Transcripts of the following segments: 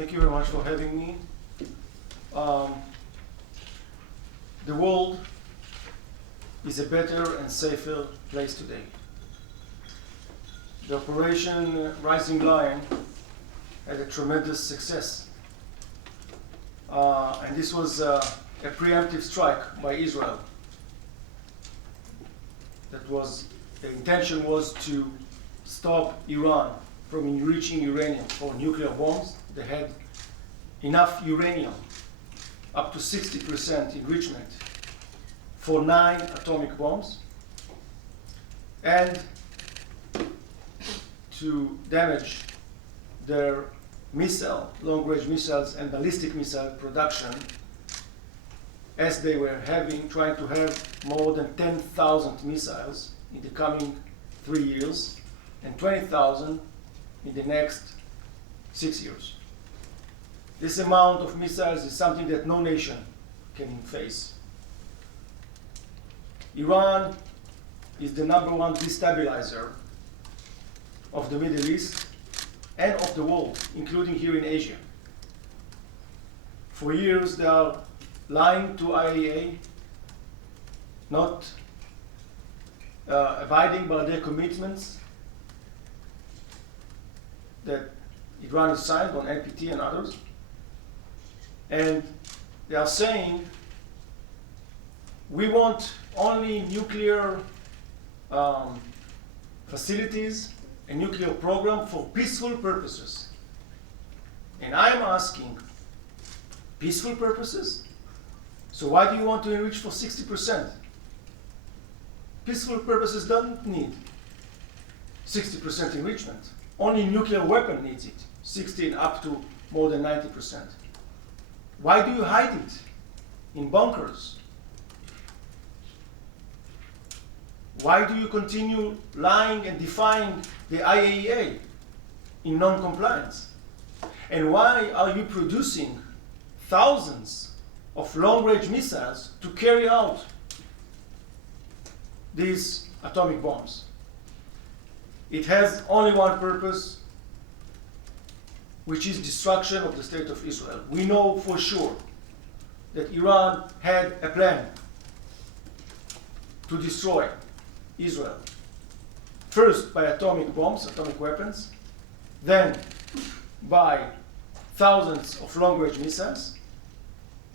Thank you very much for having me. The world is a better and safer place today. The Operation Rising Lion had a tremendous success. And this was a preemptive strike by Israel. The intention was to stop Iran from enriching uranium for nuclear bombs. They had enough uranium, up to 60% enrichment, for 9 atomic bombs, and to damage their long-range missiles and ballistic missile production, as they were trying to have more than 10,000 missiles in the coming 3 years, and 20,000 in the next 6 years. This amount of missiles is something that no nation can face. Iran is the #1 destabilizer of the Middle East and of the world, including here in Asia. For years, they are lying to IAEA, not abiding by their commitments that Iran has signed on NPT and others. And they are saying, we want only nuclear facilities and nuclear program for peaceful purposes. And I'm asking, peaceful purposes? So why do you want to enrich for 60%? Peaceful purposes don't need 60% enrichment. Only nuclear weapon needs it, 16 up to more than 90%. Why do you hide it in bunkers? Why do you continue lying and defying the IAEA in non-compliance? And why are you producing thousands of long-range missiles to carry out these atomic bombs? It has only one purpose, which is destruction of the state of Israel. We know for sure that Iran had a plan to destroy Israel. First by atomic bombs, atomic weapons, then by thousands of long-range missiles,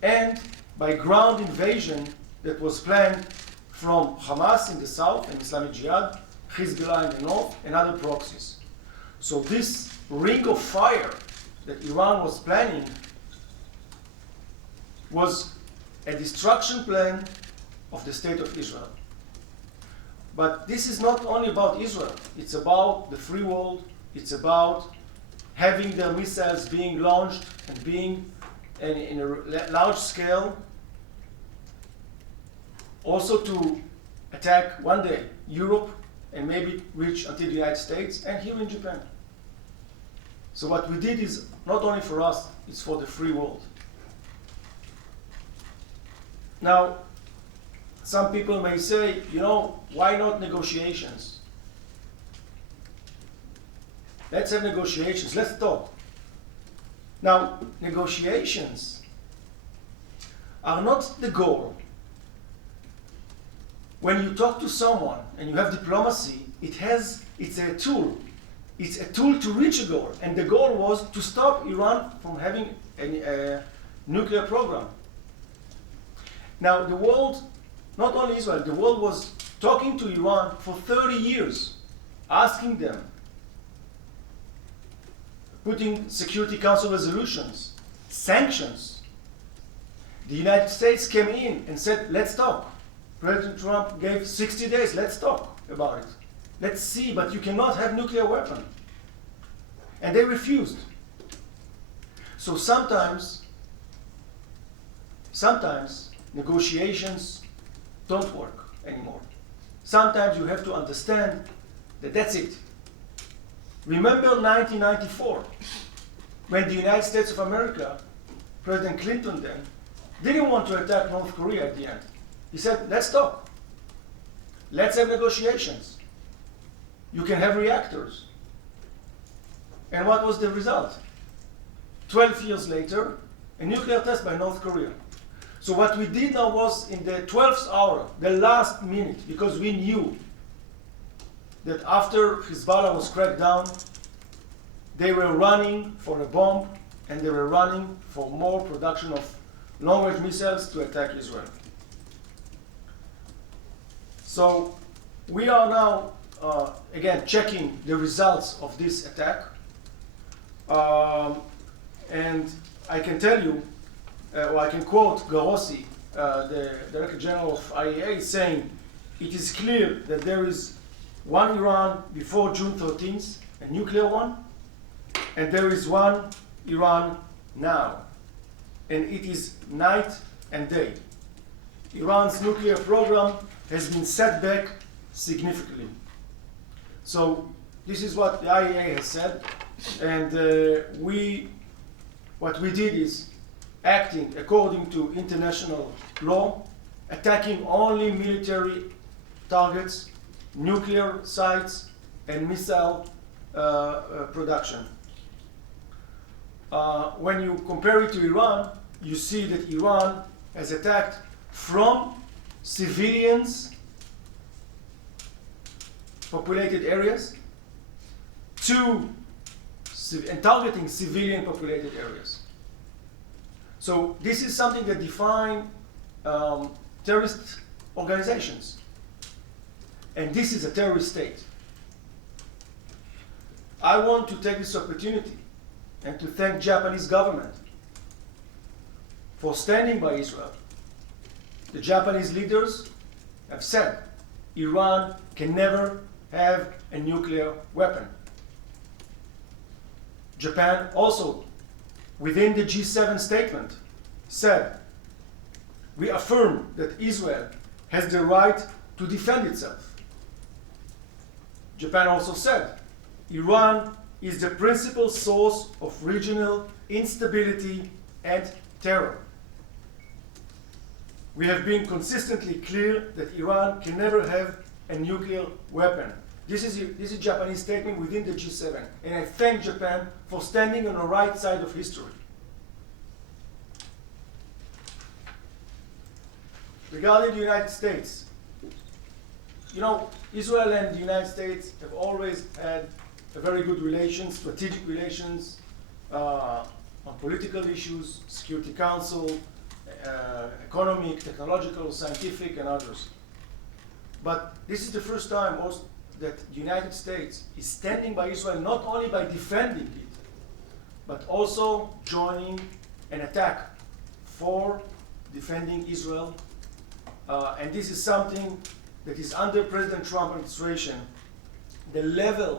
and by ground invasion that was planned from Hamas in the south and Islamic Jihad, Hezbollah in the north, and other proxies. So this ring of fire that Iran was planning was a destruction plan of the state of Israel. But this is not only about Israel. It's about the free world. It's about having their missiles being launched and being in a large scale, also to attack one day Europe and maybe reach until the United States and here in Japan. So what we did is not only for us, it's for the free world. Now, some people may say, why not negotiations? Let's have negotiations, let's talk. Now, negotiations are not the goal. When you talk to someone and you have diplomacy, it's a tool. It's a tool to reach a goal. And the goal was to stop Iran from having a nuclear program. Now, the world, not only Israel, the world was talking to Iran for 30 years, asking them, putting Security Council resolutions, sanctions. The United States came in and said, let's talk. President Trump gave 60 days, let's talk about it. Let's see, but you cannot have nuclear weapon. And they refused. So sometimes negotiations don't work anymore. Sometimes you have to understand that that's it. Remember 1994, when the United States of America, President Clinton then, didn't want to attack North Korea at the end. He said, let's talk. Let's have negotiations. You can have reactors. And what was the result? 12 years later, a nuclear test by North Korea. So what we did now was in the 12th hour, the last minute, because we knew that after Hezbollah was cracked down, they were running for a bomb and they were running for more production of long-range missiles to attack Israel. So we are now, again, checking the results of this attack. And I can tell you, or I can quote Grossi, the Director General of IAEA, saying, "It is clear that there is one Iran before June 13th, a nuclear one, and there is one Iran now. And it is night and day. Iran's nuclear program has been set back significantly." So this is what the IAEA has said, and what we did is acting according to international law, attacking only military targets, nuclear sites, and missile production. When you compare it to Iran, you see that Iran has attacked from civilians populated areas and targeting civilian populated areas. So this is something that defines terrorist organizations. And this is a terrorist state. I want to take this opportunity and to thank Japanese government for standing by Israel. The Japanese leaders have said Iran can never have a nuclear weapon. Japan also, within the G7 statement, said, "We affirm that Israel has the right to defend itself." Japan also said, "Iran is the principal source of regional instability and terror." We have been consistently clear that Iran can never have a nuclear weapon. This is a Japanese statement within the G7, and I thank Japan for standing on the right side of history. Regarding the United States, you know, Israel and the United States have always had a very good relations, strategic relations on political issues, Security Council, economic, technological, scientific, and others. But this is the first time also that the United States is standing by Israel, not only by defending it, but also joining an attack for defending Israel. And this is something that is under President Trump administration. The level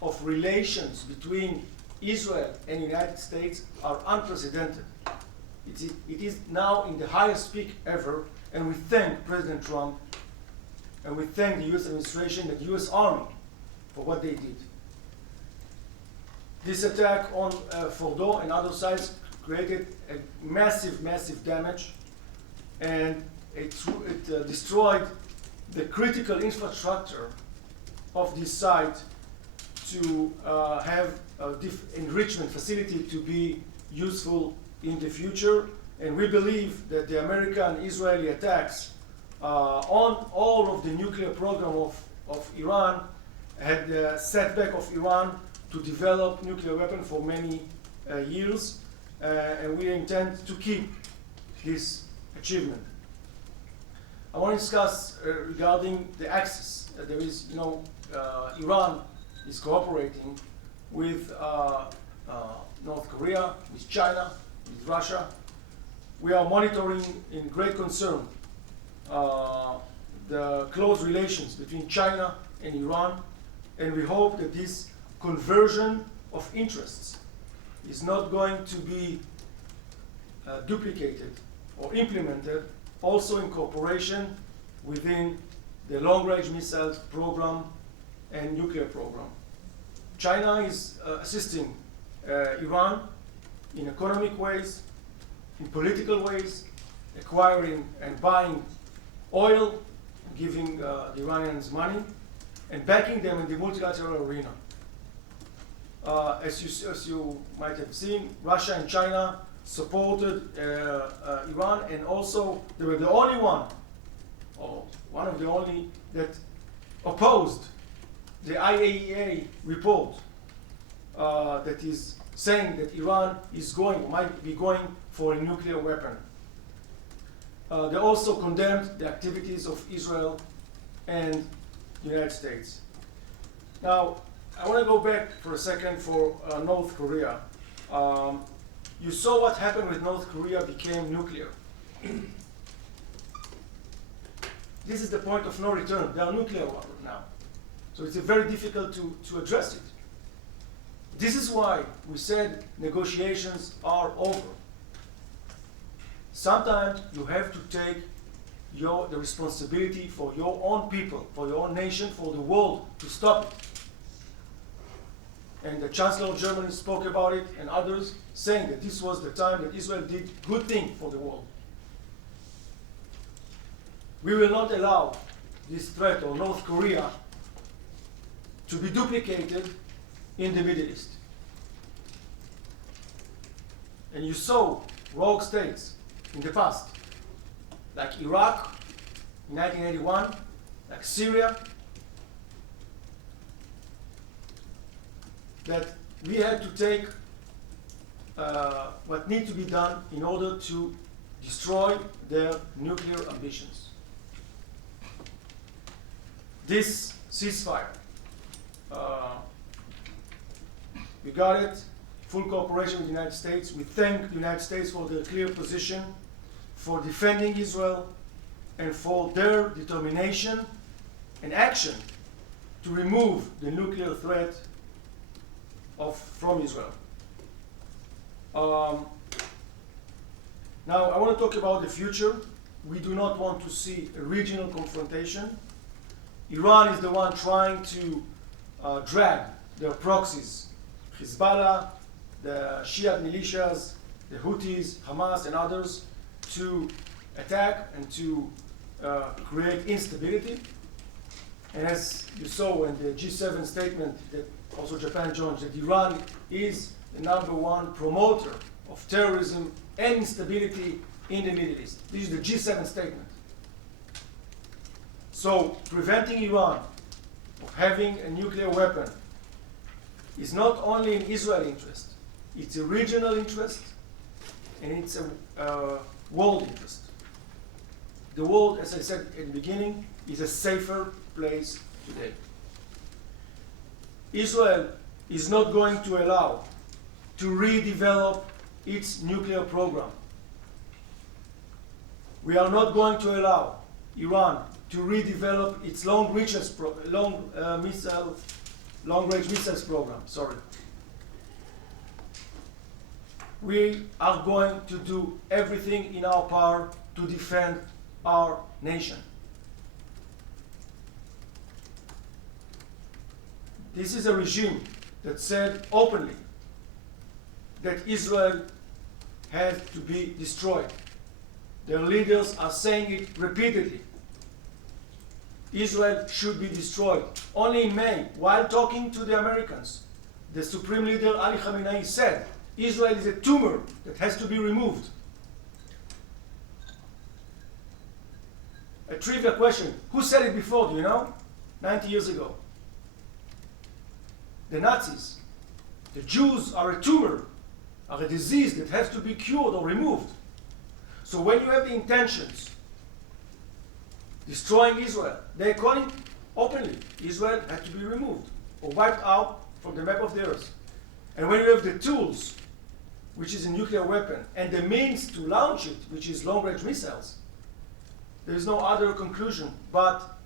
of relations between Israel and the United States are unprecedented. It is now in the highest peak ever, and we thank President Trump and we thank the US administration and the US Army for what they did. This attack on Fordo and other sites created a massive, massive damage, and it destroyed the critical infrastructure of this site to have an enrichment facility to be useful in the future. And we believe that the American-Israeli attacks on all of the nuclear program of Iran had the setback of Iran to develop nuclear weapon for many years, and we intend to keep this achievement. I want to discuss regarding the access. There is, Iran is cooperating with North Korea, with China, with Russia. We are monitoring in great concern the close relations between China and Iran, and we hope that this conversion of interests is not going to be duplicated or implemented also in cooperation within the long-range missiles program and nuclear program. China is assisting Iran in economic ways, in political ways, acquiring and buying oil, giving the Iranians money, and backing them in the multilateral arena. As you might have seen, Russia and China supported Iran, and also they were the only one, or one of the only, that opposed the IAEA report that is saying that Iran is might be going for a nuclear weapon. They also condemned the activities of Israel and the United States. Now, I want to go back for a second for North Korea. You saw what happened when North Korea became nuclear. This is the point of no return. They are nuclear now. So it's very difficult to address it. This is why we said negotiations are over. Sometimes you have to take the responsibility for your own people, for your own nation, for the world to stop it. And the Chancellor of Germany spoke about it, and others, saying that this was the time that Israel did good thing for the world. We will not allow this threat of North Korea to be duplicated in the Middle East. And you saw rogue states in the past, like Iraq in 1981, like Syria, that we had to take what needs to be done in order to destroy their nuclear ambitions. This ceasefire, we got it, full cooperation with the United States. We thank the United States for their clear position, for defending Israel, and for their determination and action to remove the nuclear threat from Israel. Now, I want to talk about the future. We do not want to see a regional confrontation. Iran is the one trying to drag their proxies, Hezbollah, the Shiite militias, the Houthis, Hamas, and others, to attack and to create instability. And as you saw in the G7 statement that also Japan joined, that Iran is the #1 promoter of terrorism and instability in the Middle East. This is the G7 statement. So preventing Iran of having a nuclear weapon is not only in Israel's interest, it's a regional interest, and it's a world interest. The world, as I said at the beginning, is a safer place today. Israel is not going to allow to redevelop its nuclear program. We are not going to allow Iran to redevelop its long-range missiles program. We are going to do everything in our power to defend our nation. This is a regime that said openly that Israel has to be destroyed. Their leaders are saying it repeatedly. Israel should be destroyed. Only in May, while talking to the Americans, the Supreme Leader Ali Khamenei said Israel is a tumor that has to be removed. A trivia question: who said it before? Do you know? 90 years ago. The Nazis. The Jews are a tumor, are a disease that has to be cured or removed. So when you have the intentions destroying Israel, they're calling openly Israel had to be removed or wiped out from the map of the earth. And when you have the tools, which is a nuclear weapon, and the means to launch it, which is long-range missiles, there is no other conclusion but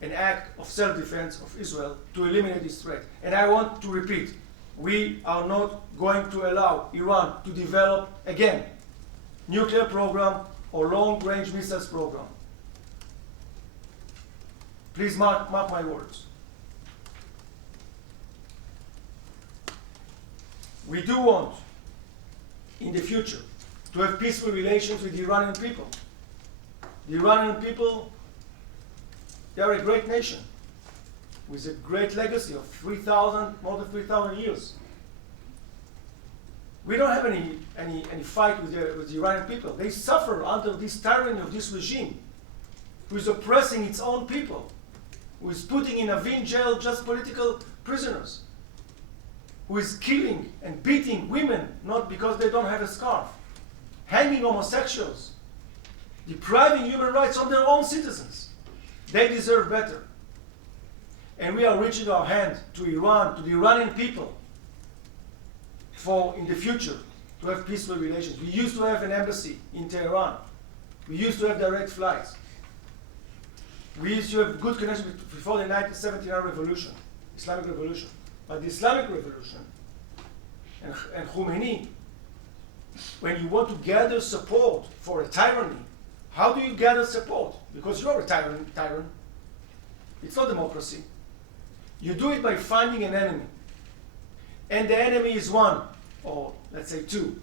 an act of self-defense of Israel to eliminate this threat. And I want to repeat, we are not going to allow Iran to develop again nuclear program or long-range missiles program. Please mark my words. We do want, in the future, to have peaceful relations with the Iranian people. The Iranian people, they are a great nation with a great legacy of more than 3,000 years. We don't have any fight with the Iranian people. They suffer under this tyranny of this regime, who is oppressing its own people, who is putting in Evin jail just political prisoners, who is killing and beating women not because they don't have a scarf, hanging homosexuals, depriving human rights of their own citizens. They deserve better. And we are reaching our hand to Iran, to the Iranian people, for in the future to have peaceful relations. We used to have an embassy in Tehran. We used to have direct flights. We used to have good connections before the 1979 revolution, Islamic revolution. But the Islamic revolution and Khomeini, when you want to gather support for a tyranny, how do you gather support? Because you're a tyrant. It's not democracy. You do it by finding an enemy. And the enemy is one, or let's say two.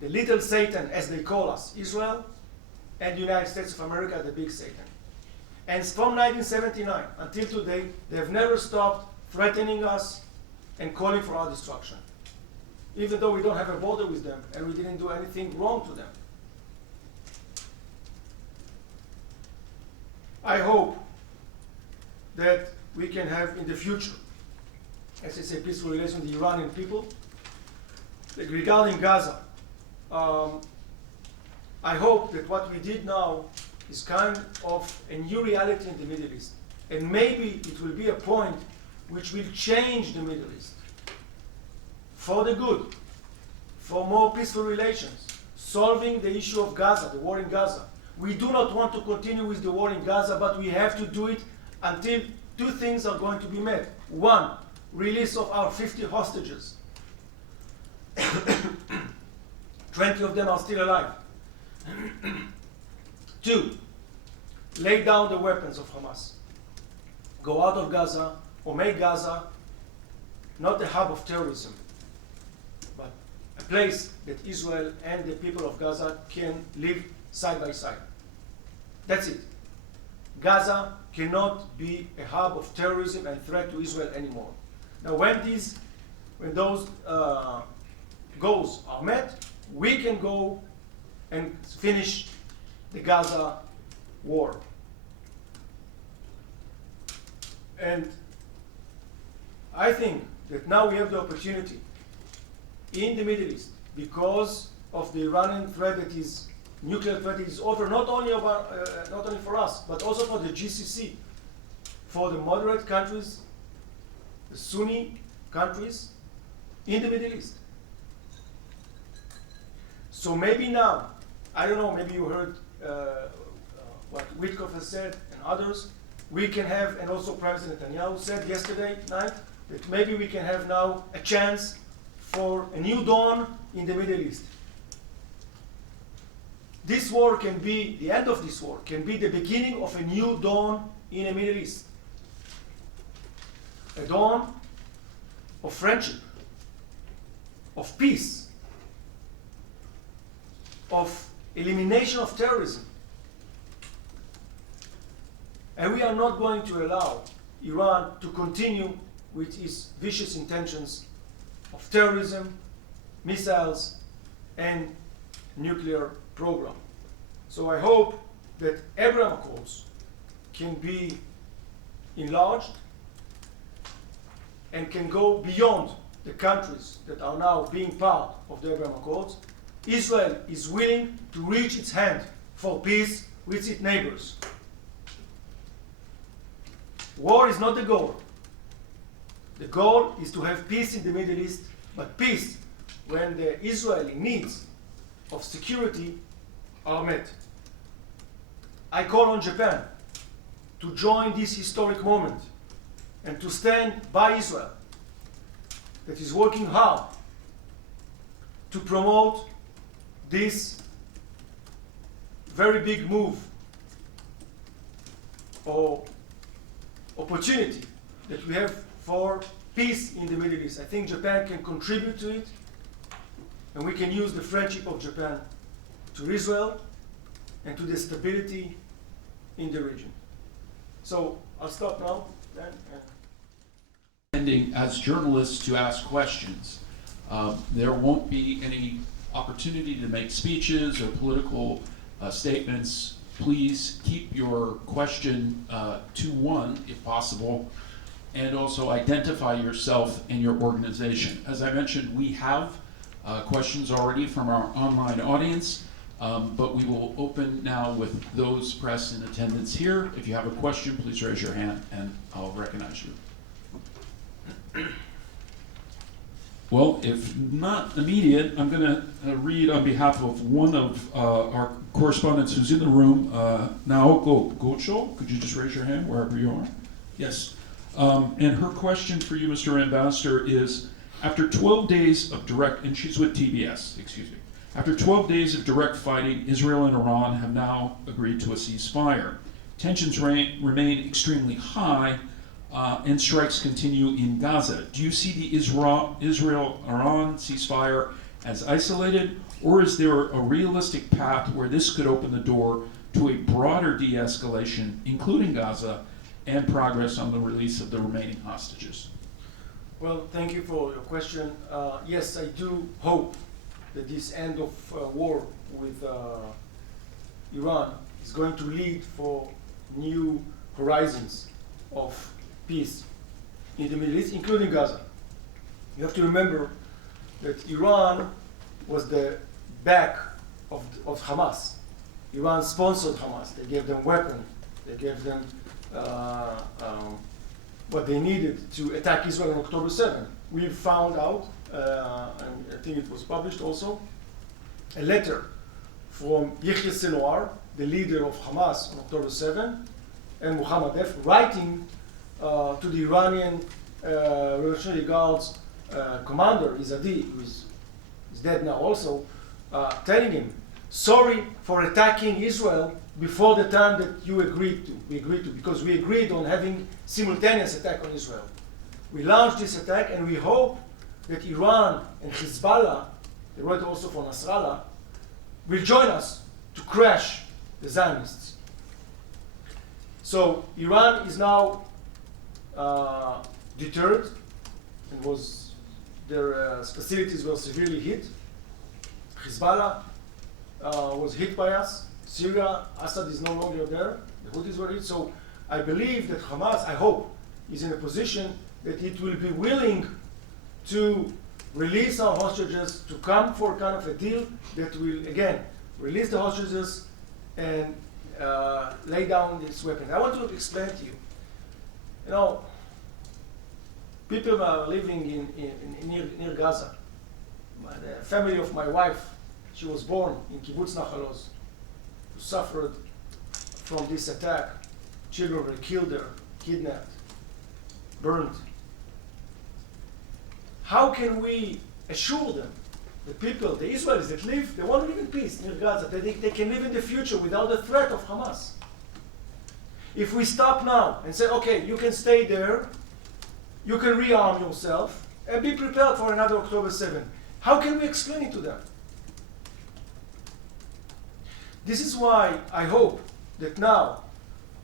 The little Satan, as they call us, Israel, and the United States of America, the big Satan. And from 1979 until today, they have never stopped threatening us and calling for our destruction. Even though we don't have a border with them and we didn't do anything wrong to them. I hope that we can have in the future, as I say, peaceful relations with the Iranian people. Regarding Gaza, I hope that what we did now is kind of a new reality in the Middle East. And maybe it will be a point which will change the Middle East for the good, for more peaceful relations, solving the issue of Gaza, the war in Gaza. We do not want to continue with the war in Gaza, but we have to do it until two things are going to be met. One, release of our 50 hostages. 20 of them are still alive. Two, lay down the weapons of Hamas. Go out of Gaza, or make Gaza not a hub of terrorism, but a place that Israel and the people of Gaza can live side by side. That's it. Gaza cannot be a hub of terrorism and threat to Israel anymore. Now, when those goals are met, we can go and finish the Gaza war. And I think that now we have the opportunity in the Middle East, because of the Iranian threat that is nuclear threat is over, not only for us, but also for the GCC, for the moderate countries, the Sunni countries in the Middle East. So maybe now, I don't know, maybe you heard what Witkoff has said and others, we can have, and also President Netanyahu said yesterday night, that maybe we can have now a chance for a new dawn in the Middle East. This war can be, the end of this war, can be the beginning of a new dawn in the Middle East. A dawn of friendship, of peace, of elimination of terrorism. And we are not going to allow Iran to continue with its vicious intentions of terrorism, missiles, and nuclear program. So I hope that Abraham Accords can be enlarged and can go beyond the countries that are now being part of the Abraham Accords. Israel is willing to reach its hand for peace with its neighbors. War is not the goal. The goal is to have peace in the Middle East, but peace when the Israeli needs of security are met. I call on Japan to join this historic moment and to stand by Israel, that is working hard to promote this very big move or opportunity that we have for peace in the Middle East. I think Japan can contribute to it, and we can use the friendship of Japan to Israel and to the stability in the region. So I'll stop now. Ending as journalists to ask questions. There won't be any opportunity to make speeches or political statements. Please keep your question to one, if possible, and also identify yourself and your organization. As I mentioned, we have questions already from our online audience, but we will open now with those press in attendance here. If you have a question, please raise your hand and I'll recognize you. Well, if not immediate, I'm going to read on behalf of one of our correspondents who's in the room, Naoko Gocho. Could you just raise your hand wherever you are? Yes. And her question for you, Mr. Ambassador, is, after 12 days of direct, and she's with TBS, excuse me. After 12 days of direct fighting, Israel and Iran have now agreed to a ceasefire. Tensions remain extremely high, and strikes continue in Gaza. Do you see the Israel-Iran ceasefire as isolated, or is there a realistic path where this could open the door to a broader de-escalation, including Gaza, and progress on the release of the remaining hostages? Well, thank you for your question. Yes, I do hope that this end of war with Iran is going to lead for new horizons of peace in the Middle East, including Gaza. You have to remember that Iran was the back of Hamas. Iran sponsored Hamas. They gave them weapons. They gave them what they needed to attack Israel on October 7. We found out, and I think it was published also, a letter from Yahya Sinwar, the leader of Hamas on October 7, and Mohammed Def, writing to the Iranian Revolutionary Guard's commander, Izadi, who is dead now also, telling him, sorry for attacking Israel before the time that we agreed to, because we agreed on having simultaneous attack on Israel. We launched this attack, and we hope that Iran and Hezbollah, they wrote also for Nasrallah, will join us to crash the Zionists. So Iran is now deterred, and their facilities were severely hit. Hezbollah was hit by us. Syria, Assad is no longer there. The Houthis were hit. So I believe that Hamas, I hope, is in a position that it will be willing to release our hostages, to come for kind of a deal that will, again, release the hostages and lay down these weapons. I want to explain to you. You know, people are living near Gaza. The family of my wife, she was born in Kibbutz Nahal Oz, who suffered from this attack. Children were killed there, kidnapped, burned. How can we assure them, the people, the Israelis that live, they want to live in peace near Gaza, that they can live in the future without the threat of Hamas? If we stop now and say, okay, you can stay there, you can rearm yourself, and be prepared for another October 7, how can we explain it to them? This is why I hope that now,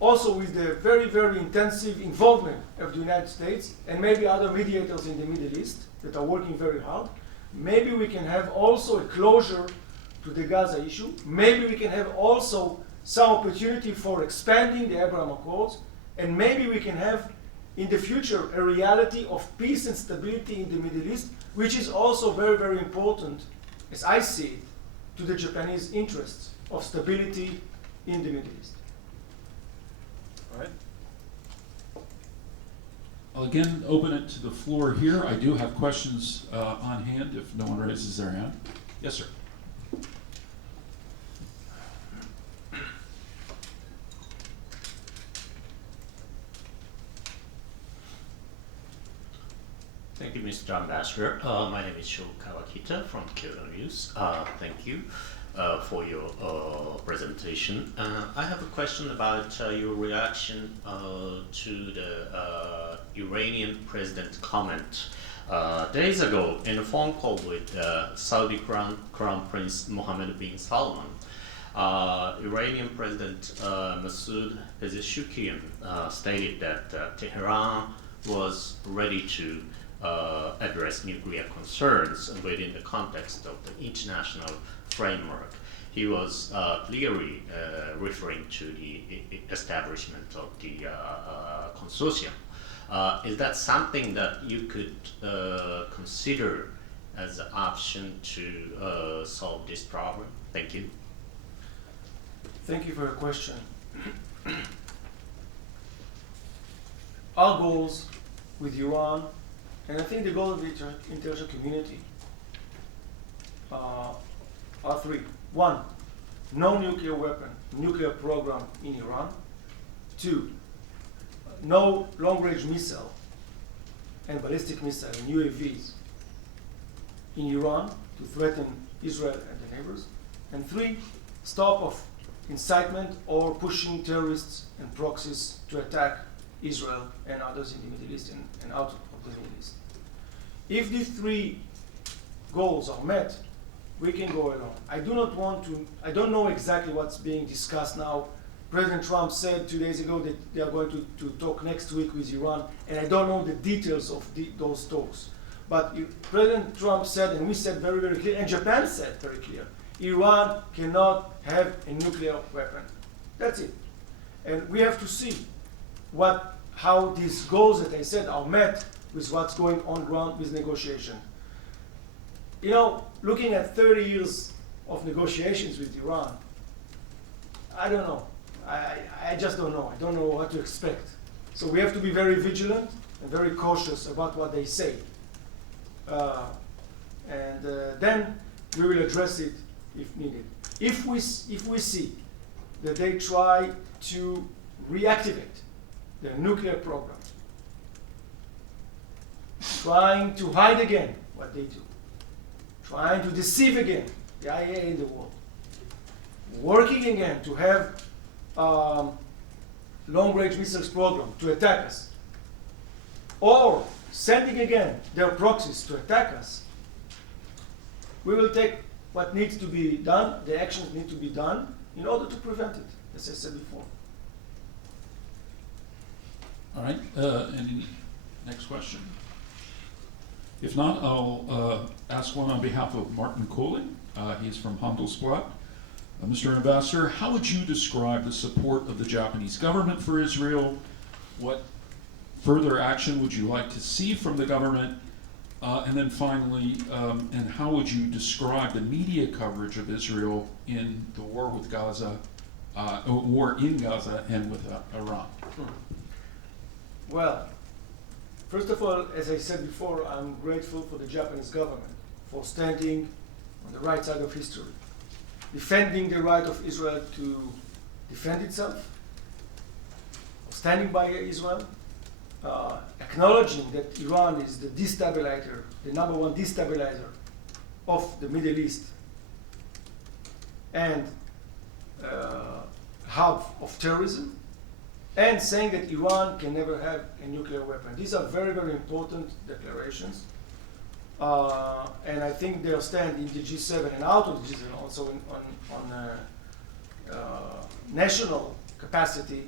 also with the very, very intensive involvement of the United States and maybe other mediators in the Middle East that are working very hard, maybe we can have also a closure to the Gaza issue. Maybe we can have also some opportunity for expanding the Abraham Accords, and maybe we can have in the future a reality of peace and stability in the Middle East, which is also very, very important, as I see it, to the Japanese interests of stability in the Middle East. All right. I'll again open it to the floor here. I do have questions on hand if no one raises their hand. Yes, sir. Thank you, Mr. Ambassador. My name is Sho Kawakita from Kyoto News. Thank you for your presentation. I have a question about your reaction to the Iranian president's comment days ago in a phone call with Saudi Crown Prince Mohammed bin Salman. Iranian President Masoud Pezeshkian stated that Tehran was ready to address nuclear concerns within the context of the international framework. He was clearly referring to the establishment of the consortium. Is that something that you could consider as an option to solve this problem? Thank you. Thank you for your question. Our goals with Iran, and I think the goal of the international community, are three. One, no nuclear program in Iran. Two, no long-range missile and ballistic missile and UAVs in Iran to threaten Israel and the neighbors. And three, stop of incitement or pushing terrorists and proxies to attack Israel and others in the Middle East and out of the Middle East. If these three goals are met, we can go along. I don't know exactly what's being discussed now. President Trump said 2 days ago that they are going to talk next week with Iran, and I don't know the details of those talks. But President Trump said, and we said very, very clear, and Japan said very clear, Iran cannot have a nuclear weapon. That's it. And we have to see how these goals that I said are met with what's going on ground with negotiation. You know, looking at 30 years of negotiations with Iran, I don't know. I just don't know. I don't know what to expect. So we have to be very vigilant and very cautious about what they say. Then we will address it if needed. If we see that they try to reactivate their nuclear program, trying to hide again what they do, trying to deceive again the IAEA in the world, working again to have long-range missiles program to attack us, or sending again their proxies to attack us, we will take what needs to be done, the actions need to be done in order to prevent it, as I said before. All right, any next question? If not, I'll ask one on behalf of Martin Kohli. He's from Handelsblatt. Mr. Ambassador, how would you describe the support of the Japanese government for Israel? What further action would you like to see from the government? And then finally, and how would you describe the media coverage of Israel in the war with Gaza, war in Gaza and with Iran? Well, first of all, as I said before, I'm grateful for the Japanese government for standing on the right side of history, defending the right of Israel to defend itself, standing by Israel, acknowledging that Iran is the destabilizer, the number one destabilizer of the Middle East and hub of terrorism, and saying that Iran can never have a nuclear weapon. These are very, very important declarations. And I think their stand in the G7 and out of the G7, also on national capacity,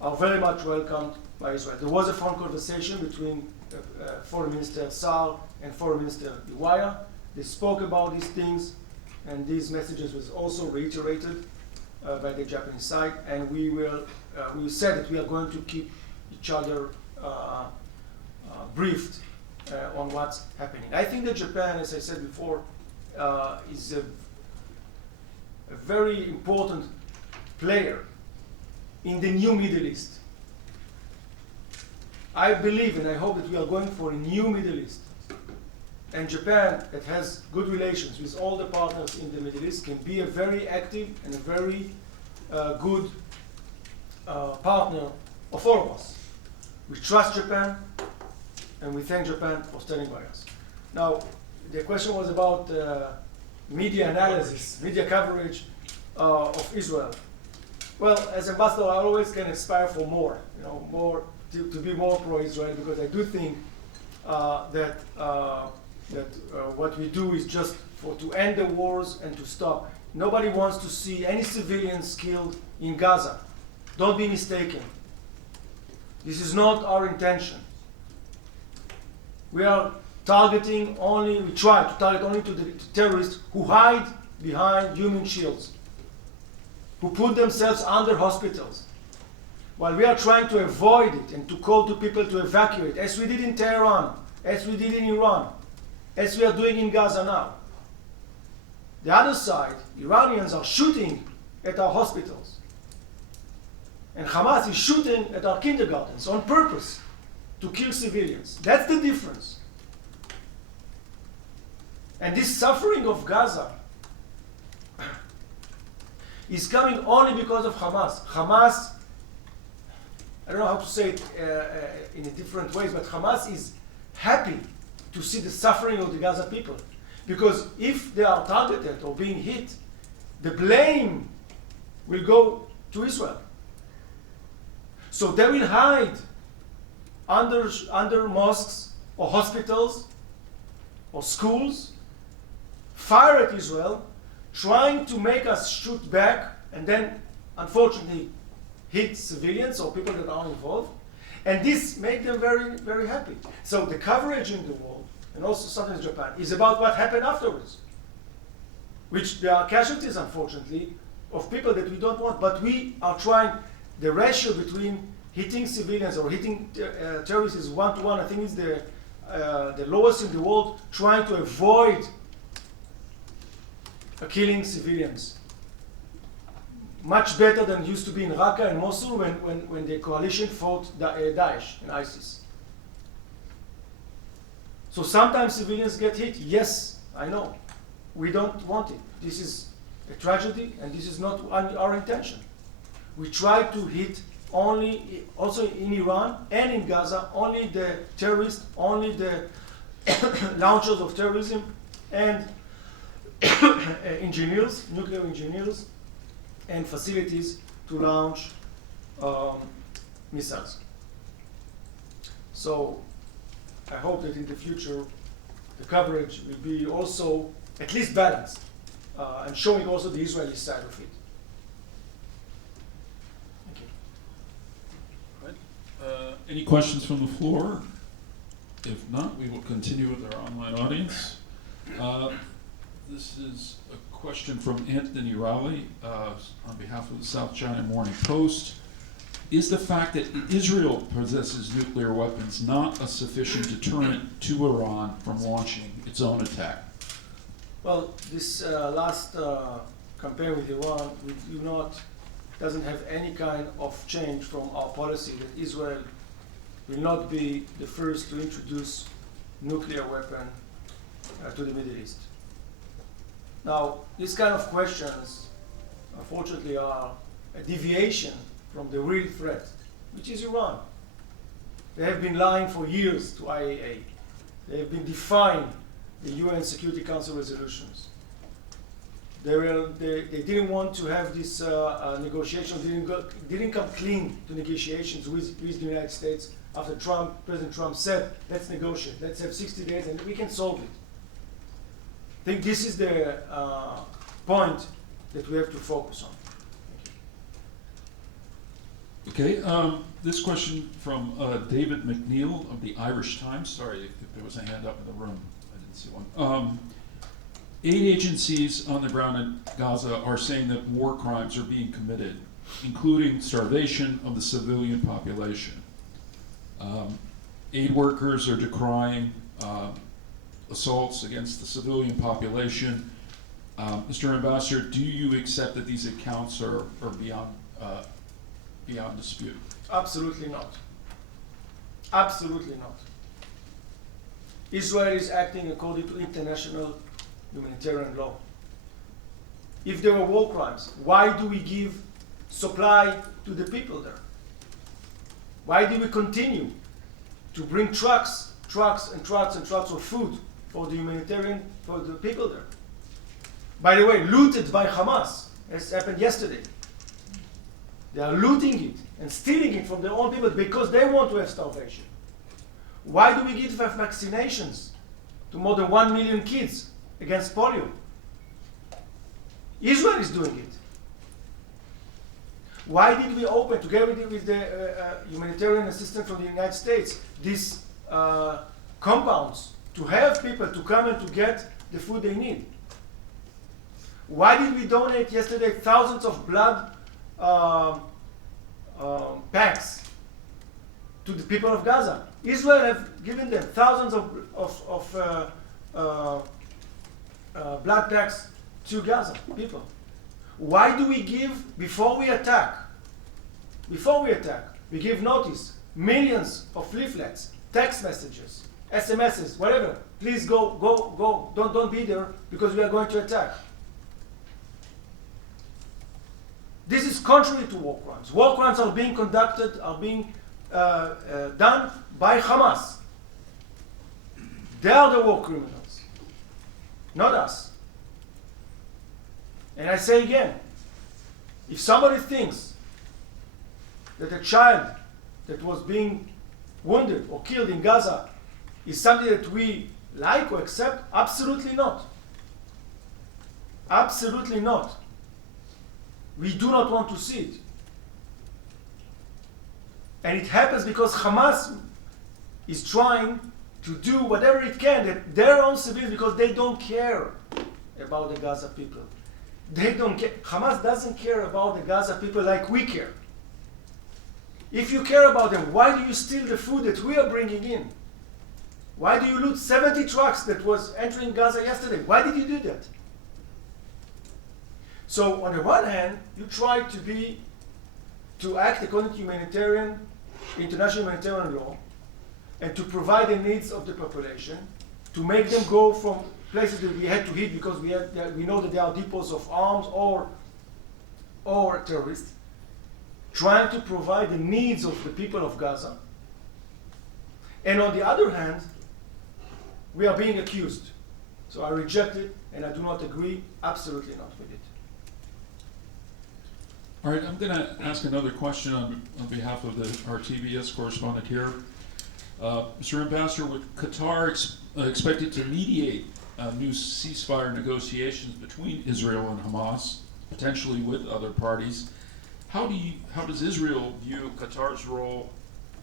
are very much welcomed by Israel. There was a phone conversation between Foreign Minister Saar and Foreign Minister Iwaya. They spoke about these things, and these messages was also reiterated by the Japanese side. And we said that we are going to keep each other briefed on what's happening. I think that Japan, as I said before, is a very important player in the new Middle East. I believe and I hope that we are going for a new Middle East. And Japan, that has good relations with all the partners in the Middle East, can be a very active and a very good partner of all of us. We trust Japan, and we thank Japan for standing by us. Now, the question was about media analysis, media coverage of Israel. Well, as ambassador, I always can aspire for more, to be more pro-Israel, because I do think that what we do is just to end the wars and to stop. Nobody wants to see any civilians killed in Gaza. Don't be mistaken. This is not our intention. We are targeting only, we try to target only to the terrorists who hide behind human shields, who put themselves under hospitals, while we are trying to avoid it and to call to people to evacuate, as we did in Tehran, as we did in Iran, as we are doing in Gaza now. The other side, Iranians are shooting at our hospitals. And Hamas is shooting at our kindergartens on purpose to kill civilians. That's the difference. And this suffering of Gaza is coming only because of Hamas. Hamas, I don't know how to say it in a different ways, but Hamas is happy to see the suffering of the Gaza people. Because if they are targeted or being hit, the blame will go to Israel. So they will hide under mosques or hospitals or schools, fire at Israel, trying to make us shoot back, and then, unfortunately, hit civilians or people that are involved. And this makes them very, very happy. So the coverage in the world, and also sometimes Japan, is about what happened afterwards. Which there are casualties, unfortunately, of people that we don't want, but we are trying, the ratio between hitting civilians or hitting terrorists is 1-to-1. I think it's the lowest in the world, trying to avoid killing civilians. Much better than it used to be in Raqqa and Mosul when the coalition fought Daesh and ISIS. So sometimes civilians get hit. Yes, I know. We don't want it. This is a tragedy, and this is not our intention. We try to hit only, also in Iran and in Gaza, only the terrorists, only the launchers of terrorism, and engineers, nuclear engineers, and facilities to launch missiles. So I hope that in the future the coverage will be also at least balanced and showing also the Israeli side of it. Thank you. Any questions from the floor? If not, we will continue with our online audience. This is a question from Anthony Raleigh on behalf of the South China Morning Post. Is the fact that Israel possesses nuclear weapons not a sufficient deterrent to Iran from launching its own attack? Well, this last campaign with Iran doesn't have any kind of change from our policy that Israel will not be the first to introduce nuclear weapon to the Middle East. Now, these kind of questions, unfortunately, are a deviation from the real threat, which is Iran. They have been lying for years to IAEA. They have been defying the UN Security Council resolutions. They didn't want to have this negotiation, didn't come clean to negotiations with the United States after President Trump said, let's negotiate, let's have 60 days and we can solve it. I think this is the point that we have to focus on. Okay, this question from David McNeil of the Irish Times. Sorry if there was a hand up in the room. I didn't see one. Aid agencies on the ground in Gaza are saying that war crimes are being committed, including starvation of the civilian population. Aid workers are decrying assaults against the civilian population. Mr. Ambassador, do you accept that these accounts are beyond dispute? Absolutely not. Absolutely not. Israel is acting according to international humanitarian law. If there were war crimes, why do we give supply to the people there? Why do we continue to bring trucks and trucks of food for the for the people there? By the way, looted by Hamas, as happened yesterday. They are looting it and stealing it from their own people because they want to have starvation. Why do we give vaccinations to more than 1 million kids against polio? Israel is doing it. Why did we open, together with the humanitarian assistance from the United States, this compounds to have people to come and to get the food they need? Why did we donate yesterday thousands of blood packs to the people of Gaza? Israel have given them thousands of blood packs to Gaza people. Why do we give before we attack? Before we attack, we give notice, millions of leaflets, text messages, SMSs, whatever. Please go, go, go. Don't be there because we are going to attack. This is contrary to war crimes. War crimes are being conducted, are being done by Hamas. They are the war criminals, not us. And I say again, if somebody thinks that a child that was being wounded or killed in Gaza is something that we like or accept, absolutely not. Absolutely not. We do not want to see it. And it happens because Hamas is trying to do whatever it can, that their own civilians, because they don't care about the Gaza people. They don't care. Hamas doesn't care about the Gaza people like we care. If you care about them, why do you steal the food that we are bringing in? Why do you loot 70 trucks that was entering Gaza yesterday? Why did you do that? So on the one hand, you try to act according to international humanitarian law, and to provide the needs of the population, to make them go from places that we had to hit because we know that there are depots of arms or terrorists, trying to provide the needs of the people of Gaza. And on the other hand, we are being accused. So I reject it, and I do not agree, absolutely not with it. All right, I'm going to ask another question on behalf of our TBS correspondent here. Mr. Ambassador, with Qatar expected to mediate new ceasefire negotiations between Israel and Hamas, potentially with other parties, how does Israel view Qatar's role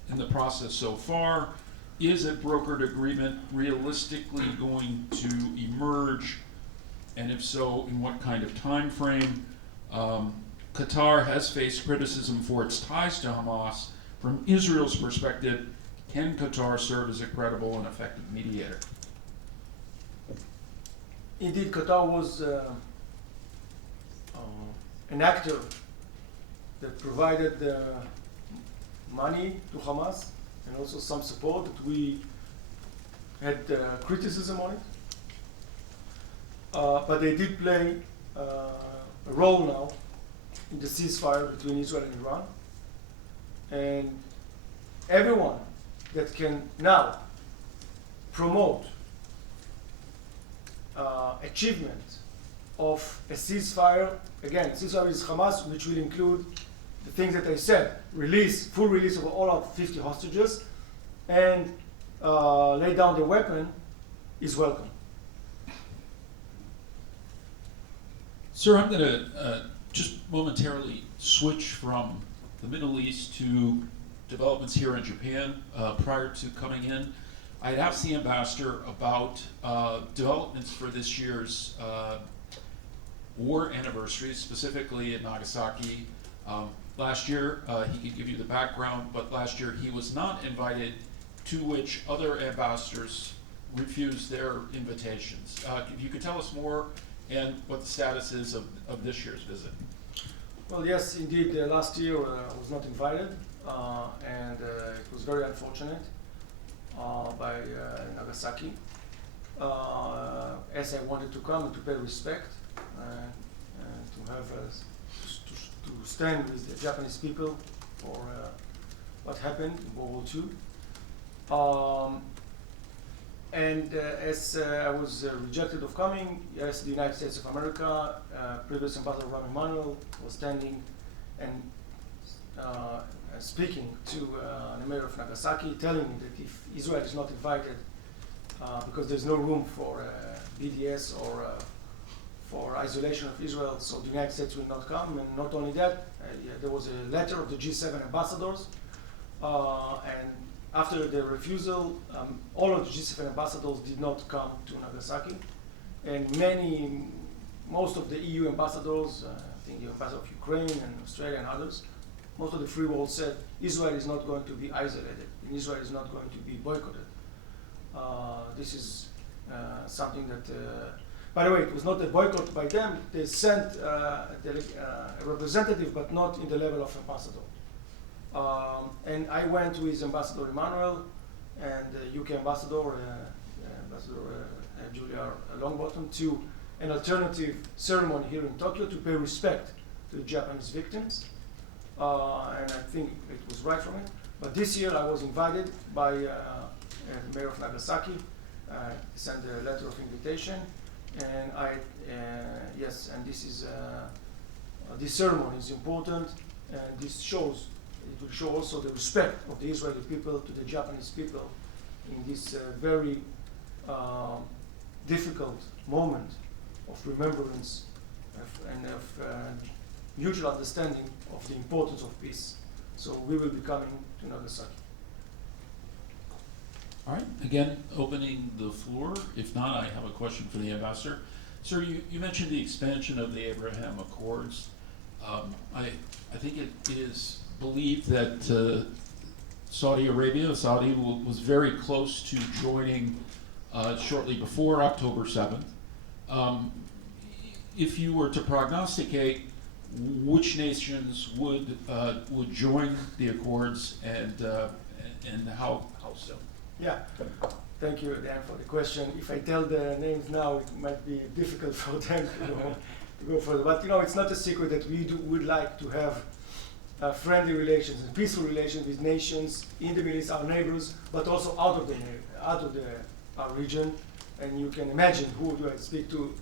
in the process so far? Is a brokered agreement realistically going to emerge, and if so, in what kind of time frame? Qatar has faced criticism for its ties to Hamas. From Israel's perspective, can Qatar serve as a credible and effective mediator? Indeed, Qatar was an actor that provided money to Hamas and also some support that we had criticism on it. But they did play a role now in the ceasefire between Israel and Iran. And everyone that can now promote achievement of a ceasefire, again, a ceasefire is Hamas, which will include the things that I said, full release of all of 50 hostages, and lay down the weapon, is welcome. Sir, I'm going to just momentarily switch from the Middle East to developments here in Japan. Prior to coming in, I had asked the ambassador about developments for this year's war anniversary, specifically in Nagasaki. Last year, he could give you the background, but last year he was not invited, to which other ambassadors refused their invitations. If you could tell us more and what the status is of this year's visit. Well, yes, indeed, last year I was not invited, and it was very unfortunate by Nagasaki, as I wanted to come and to pay respect and to have to stand with the Japanese people for what happened in World War II. And as I was rejected of coming, yes, the United States of America, previous Ambassador Rahm Emanuel was standing and speaking to the mayor of Nagasaki, telling me that if Israel is not invited, because there's no room for BDS or for isolation of Israel, so the United States will not come. And not only that, there was a letter of the G7 ambassadors, and after the refusal, all of the G7 ambassadors did not come to Nagasaki, and most of the EU ambassadors, I think the ambassador of Ukraine and Australia and others, most of the free world said Israel is not going to be isolated, and Israel is not going to be boycotted. This is something that, by the way, it was not a boycott by them. They sent a representative, but not in the level of ambassador. And I went with Ambassador Emmanuel and the UK ambassador, Julia Longbottom, to an alternative ceremony here in Tokyo to pay respect to the Japanese victims. And I think it was right from it. But this year I was invited by the mayor of Nagasaki, sent a letter of invitation, and yes, and this is this ceremony is important, and this shows, it will show also the respect of the Israeli people to the Japanese people in this very difficult moment of remembrance and of mutual understanding of the importance of peace. So we will be coming to Nagasaki. All right, again, opening the floor. If not, I have a question for the ambassador. Sir, you mentioned the expansion of the Abraham Accords. I think it is believed that Saudi was very close to joining shortly before October 7th. If you were to prognosticate which nations would join the accords and how so? Yeah, thank you, Dan, for the question. If I tell the names now, it might be difficult for them to go further. But it's not a secret that we would like to have friendly relations and peaceful relations with nations in the Middle East, our neighbors, but also out of our region. And you can imagine who do I speak to,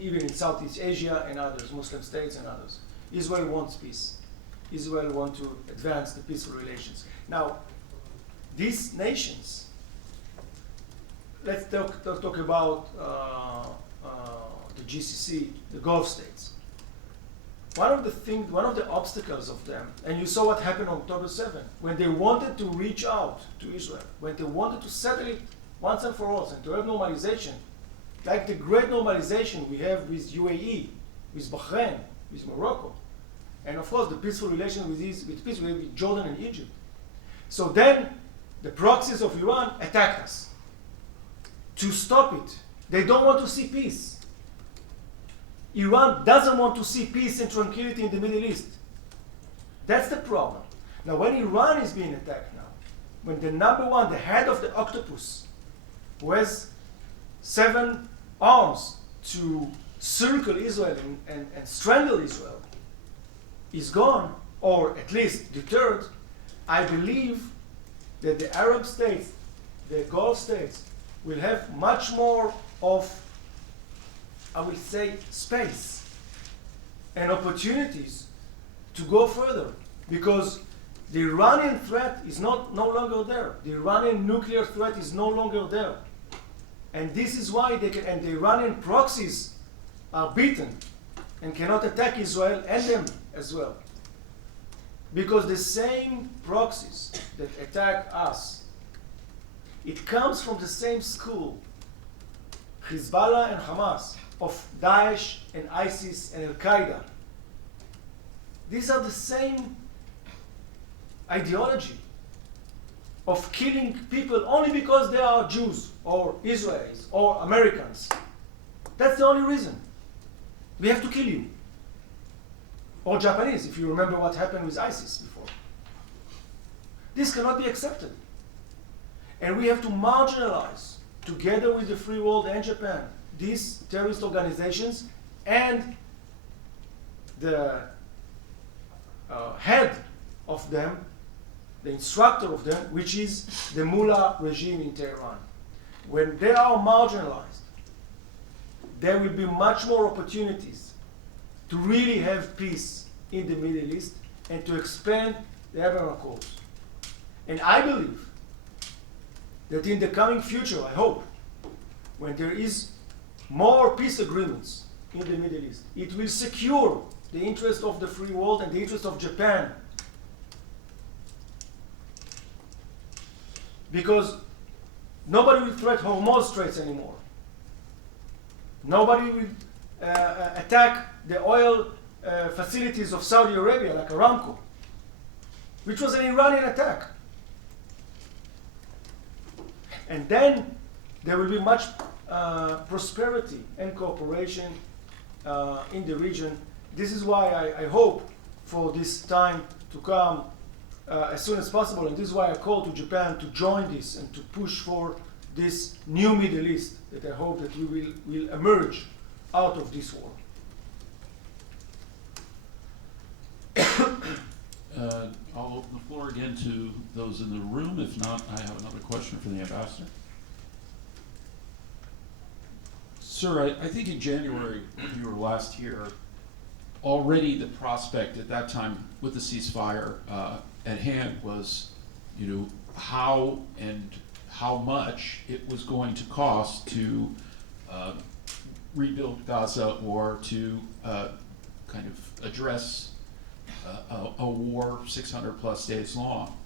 even in Southeast Asia and others, Muslim states and others. Israel wants peace. Israel wants to advance the peaceful relations. Now, these nations, let's talk about the GCC, the Gulf states. One of the obstacles of them, and you saw what happened on October 7th, when they wanted to reach out to Israel, when they wanted to settle it once and for all, and to have normalization, like the great normalization we have with UAE, with Bahrain, with Morocco, and of course the peaceful relations with Jordan and Egypt. So then the proxies of Iran attacked us. To stop it, they don't want to see peace. Iran doesn't want to see peace and tranquility in the Middle East. That's the problem. Now, when Iran is being attacked now, when the the head of the octopus, who has 7 arms to circle Israel and strangle Israel, is gone, or at least deterred, I believe that the Arab states, the Gulf states, will have much more of, I will say, space and opportunities to go further, because the Iranian threat is no longer there. The Iranian nuclear threat is no longer there. And this is why the Iranian proxies are beaten and cannot attack Israel and them as well. Because the same proxies that attack us, it comes from the same school, Hezbollah and Hamas, of Daesh and ISIS and Al-Qaeda. These are the same ideology of killing people only because they are Jews or Israelis or Americans. That's the only reason. We have to kill you. Or Japanese, if you remember what happened with ISIS before. This cannot be accepted. And we have to marginalize, together with the free world and Japan, these terrorist organizations and the head of them, the instructor of them, which is the mullah regime in Tehran. When they are marginalized, there will be much more opportunities to really have peace in the Middle East and to expand the Abraham Accords. And I believe that in the coming future, I hope, when there is more peace agreements in the Middle East, it will secure the interest of the free world and the interest of Japan because nobody will threat Hormuz Straits anymore. Nobody will attack the oil facilities of Saudi Arabia like Aramco, which was an Iranian attack. And then there will be much prosperity and cooperation in the region. This is why I hope for this time to come as soon as possible, and this is why I call to Japan to join this and to push for this new Middle East that I hope that we will emerge out of this war. I'll open the floor again to those in the room. If not, I have another question for the ambassador. Sir, I think in January, when you were last here, already the prospect at that time with the ceasefire at hand was, how and how much it was going to cost to rebuild Gaza or to kind of address a war 600 plus days long.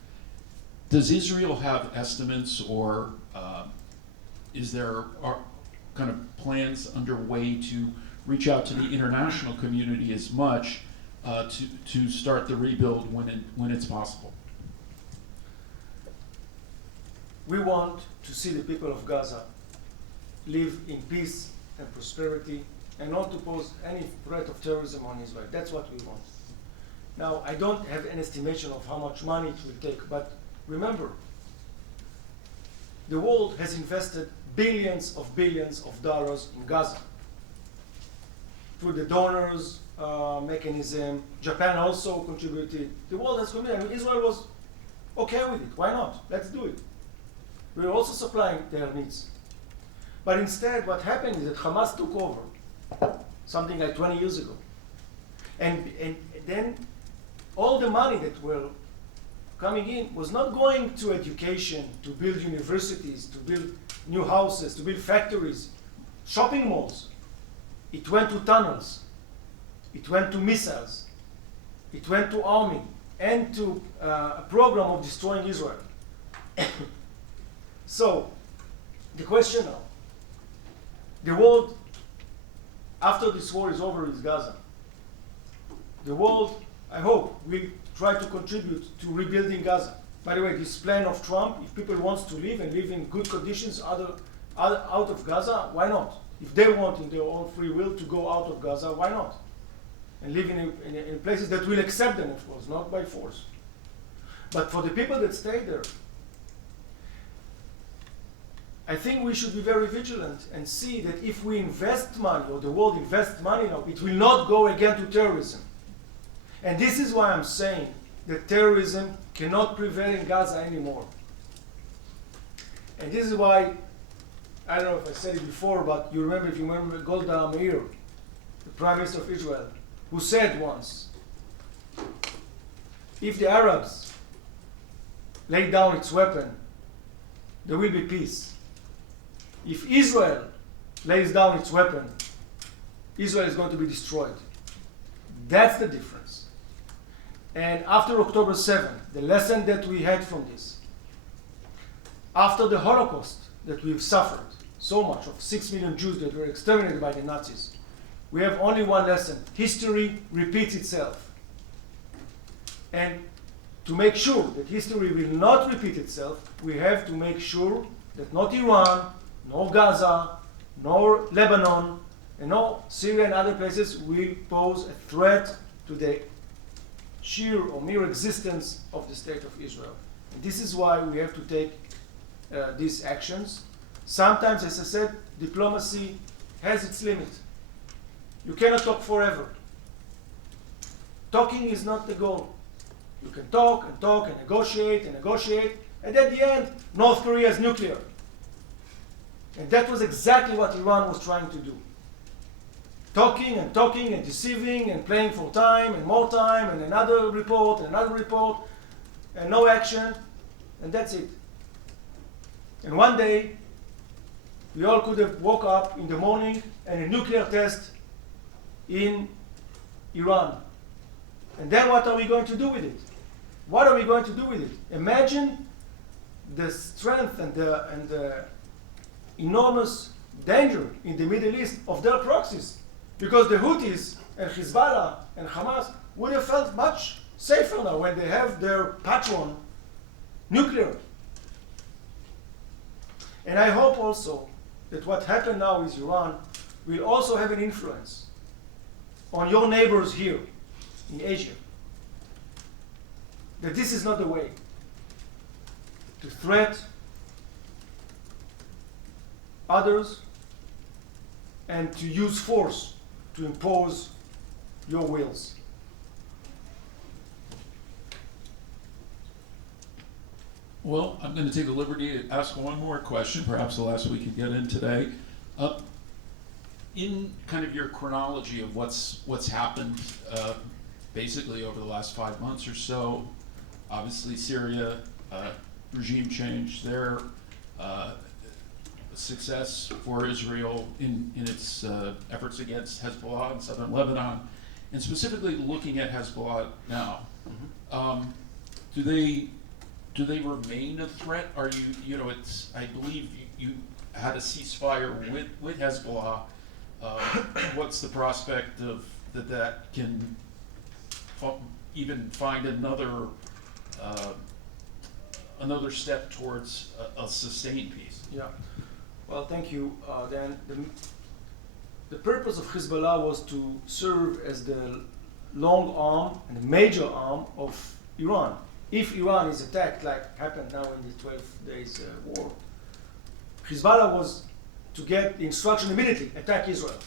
Does Israel have estimates, or is there kind of plans underway to reach out to the international community as much to start the rebuild when it's possible? We want to see the people of Gaza live in peace and prosperity and not to pose any threat of terrorism on Israel. That's what we want. Now, I don't have an estimation of how much money it will take, but remember, the world has invested billions of dollars in Gaza through the donors mechanism. Japan also contributed. The world has committed. I mean, Israel was okay with it. Why not? Let's do it. We were also supplying their needs. But instead, what happened is that Hamas took over, something like 20 years ago. And then all the money that were coming in was not going to education, to build universities, to build new houses, to build factories, shopping malls. It went to tunnels. It went to missiles. It went to army and to a program of destroying Israel. So, the question now, the world, after this war is over with Gaza, the world, I hope, will try to contribute to rebuilding Gaza. By the way, this plan of Trump, if people want to live and live in good conditions out of Gaza, why not? If they want in their own free will to go out of Gaza, why not? And live in places that will accept them, of course, not by force. But for the people that stay there, I think we should be very vigilant and see that if we invest money, or the world invests money now, it will not go again to terrorism. And this is why I'm saying that terrorism cannot prevail in Gaza anymore. And this is why, I don't know if I said it before, but if you remember Golda Meir, the Prime Minister of Israel, who said once, if the Arabs lay down its weapon, there will be peace. If Israel lays down its weapon, Israel is going to be destroyed. That's the difference. And after October 7, the lesson that we had from this, after the Holocaust that we've suffered so much, of 6 million Jews that were exterminated by the Nazis, we have only one lesson. History repeats itself. And to make sure that history will not repeat itself, we have to make sure that not Iran, nor Gaza, nor Lebanon, and nor Syria and other places will pose a threat to the sheer or mere existence of the state of Israel. And this is why we have to take these actions. Sometimes, as I said, diplomacy has its limit. You cannot talk forever. Talking is not the goal. You can talk and talk and negotiate, and at the end, North Korea is nuclear. And that was exactly what Iran was trying to do. Talking and deceiving and playing for time and more time and another report and no action, and that's it. And one day, we all could have woke up in the morning and a nuclear test in Iran. And then what are we going to do with it? What are we going to do with it? Imagine the strength and the enormous danger in the Middle East of their proxies. Because the Houthis and Hezbollah and Hamas would have felt much safer now when they have their patron nuclear. And I hope also that what happened now with Iran will also have an influence on your neighbors here in Asia. That this is not the way to threat others and to use force to impose your wills. Well, I'm going to take the liberty to ask one more question, perhaps the last we could get in today. In kind of your chronology of what's happened basically over the last 5 months or so, obviously Syria, regime change there, success for Israel in its efforts against Hezbollah in southern Lebanon, and specifically looking at Hezbollah now, do they remain a threat? Are it's, I believe you had a ceasefire with Hezbollah. What's the prospect of that can even find another step towards a sustained peace? Yeah. Well, thank you, Dan. The purpose of Hezbollah was to serve as the long arm and the major arm of Iran. If Iran is attacked, like happened now in the 12 days war, Hezbollah was to get the instruction immediately, attack Israel.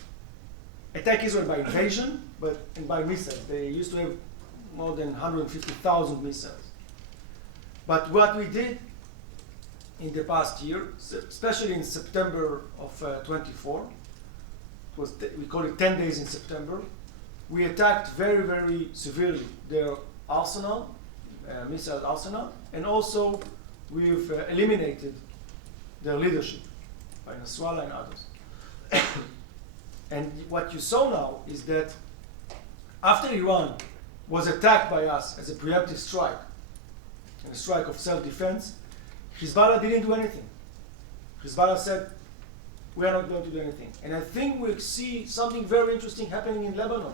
Attack Israel by invasion, and by missiles. They used to have more than 150,000 missiles. But what we did in the past year, especially in September of 24, we call it 10 days in September, we attacked very, very severely their arsenal, missile arsenal, and also we've eliminated their leadership by Nasrallah and others. And what you saw now is that after Iran was attacked by us as a preemptive strike, and a strike of self-defense, Hezbollah didn't do anything. Hezbollah said, we are not going to do anything. And I think we'll see something very interesting happening in Lebanon.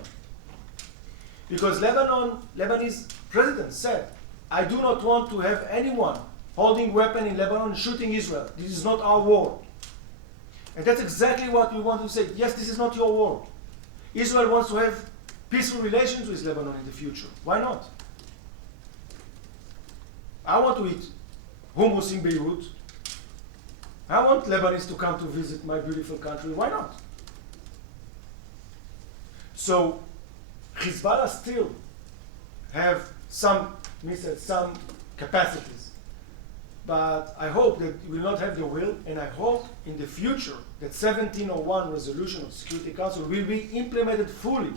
Because Lebanese president said, I do not want to have anyone holding weapon in Lebanon and shooting Israel. This is not our war. And that's exactly what we want to say. Yes, this is not your war. Israel wants to have peaceful relations with Lebanon in the future. Why not? I want to eat hummus in Beirut. I want Lebanese to come to visit my beautiful country. Why not? So Hezbollah still have some missiles, some capacities. But I hope that we will not have the will, and I hope in the future that 1701 resolution of Security Council will be implemented fully.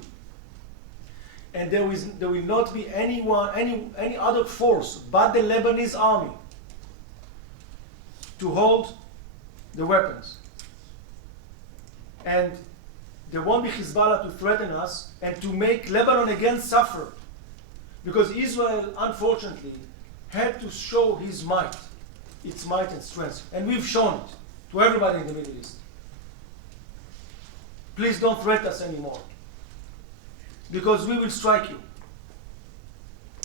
And there will not be any other force but the Lebanese army to hold the weapons. And there won't be Hezbollah to threaten us and to make Lebanon again suffer. Because Israel, unfortunately, had to show its might and strength. And we've shown it to everybody in the Middle East. Please don't threaten us anymore, because we will strike you.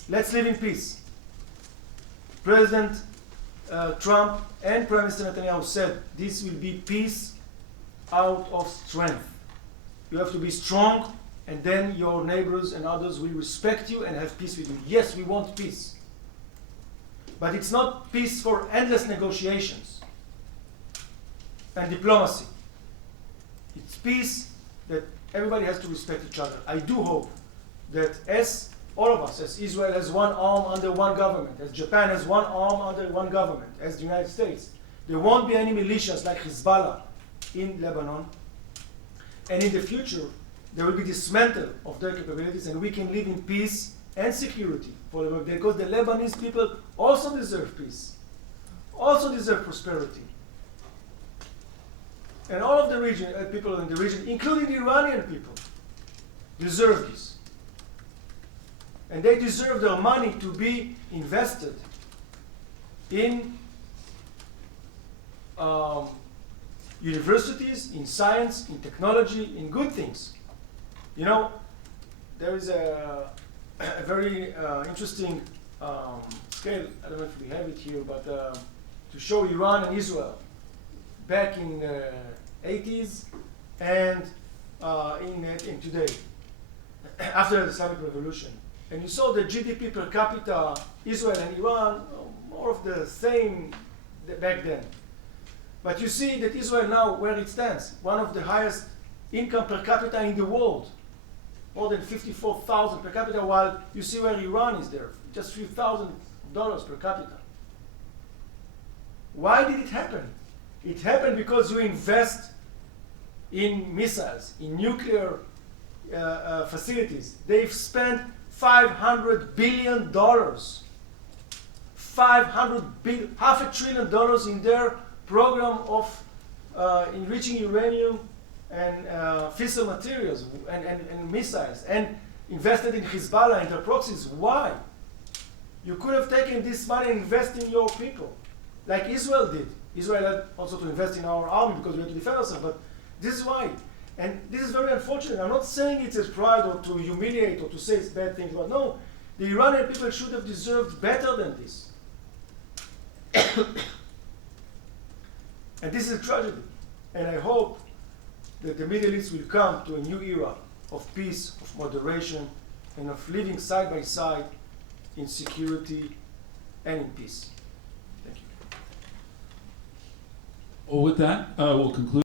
Let's live in peace. President Trump and Prime Minister Netanyahu said this will be peace out of strength. You have to be strong, and then your neighbors and others will respect you and have peace with you. Yes, we want peace. But it's not peace for endless negotiations and diplomacy. It's peace that everybody has to respect each other. I do hope that as all of us, as Israel has one arm under one government, as Japan has one arm under one government, as the United States, there won't be any militias like Hezbollah in Lebanon. And in the future, there will be dismantle of their capabilities, and we can live in peace and security for Lebanon, because the Lebanese people also deserve peace, also deserve prosperity. And all of the region, people in the region, including the Iranian people, deserve this. And they deserve their money to be invested in universities in science, in technology, in good things. You know, there is a very interesting scale. I don't know if we have it here, but to show Iran and Israel back in the 80s and in today, after the Islamic Revolution. And you saw the GDP per capita, Israel and Iran, more of the same back then. But you see that Israel now, where it stands, one of the highest income per capita in the world, more than 54,000 per capita, while you see where Iran is there, just $few thousand per capita. Why did it happen? It happened because you invest in missiles, in nuclear facilities. They've spent $500 billion, $500 billion, $500 billion in their program of enriching uranium and fissile materials and missiles, and invested in Hezbollah and their proxies. Why? You could have taken this money and invested in your people, like Israel did. Israel had also to invest in our army because we had to defend ourselves, but this is why. And this is very unfortunate. I'm not saying it's a pride or to humiliate or to say it's bad things, but no, the Iranian people should have deserved better than this. And this is a tragedy. And I hope that the Middle East will come to a new era of peace, of moderation, and of living side by side in security and in peace. Thank you. Well, with that, we'll conclude.